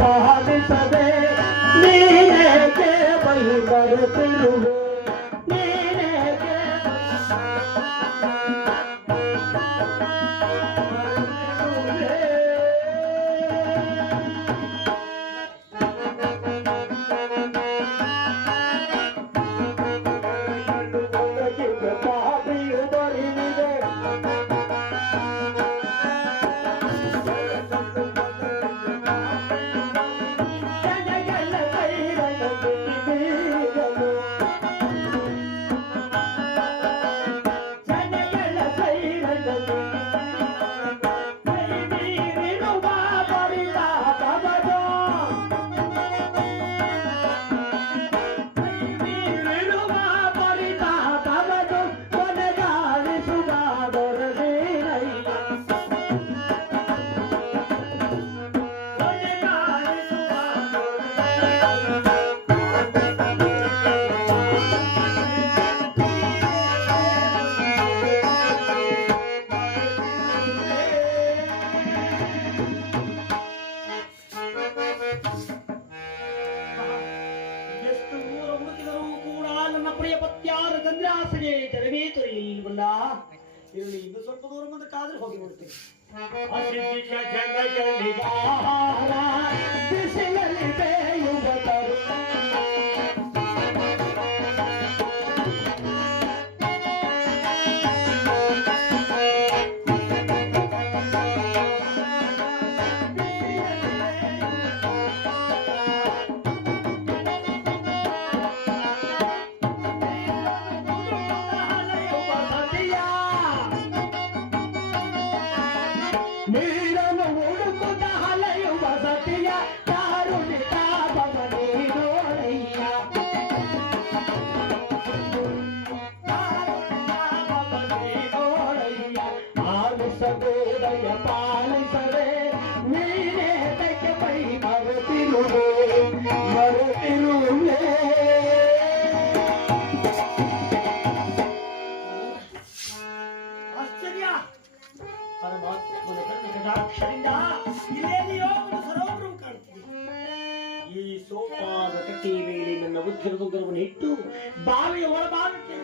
ಪಾಲಿಸದೆ ನೀನೇಕೆ by ಬರುತ್ತಿರುವೆ ಇನ್ನು ಸ್ವಲ್ಪ ದೂರ ಮುಂದೆ ಕಾದ್ರೆ ಹೋಗಿ ಬಿಡ್ತೀನಿ. ನೀರನ್ನು ಹುಡುಕುತ್ತ ಹಲೆಯುವ ಸತಿಯ ಕಾರುಣಿತ ಭವನಿ ನೋಡಯ್ಯ ಆಲಿಸಬೇದಯ ಪಾಲಿಸದೆ ನೀನೇ ತಕ್ಕೆ ಪೈ ಮರೆತಿರುವೆ ಮರೆತಿರುವೆ. ಆಶ್ಚರ್ಯ! ಪರಮಾತ್ಮನ ಕಟಾಕ್ಷದಿಂದ ಇಲ್ಲೇನೆಯೋ ಒಂದು ಸರೋವರವು ಕಾಣ್ತಿದೆ. ಈ ಸೋಪಾದ ಕಟ್ಟೆಯ ಮೇಲೆ ನನ್ನ ಉಜ್ಜಲ ದುಗ್ಗರವನ್ನು ಇಟ್ಟು ಬಾವಿಯ ಒಳಭಾಗಕ್ಕೆ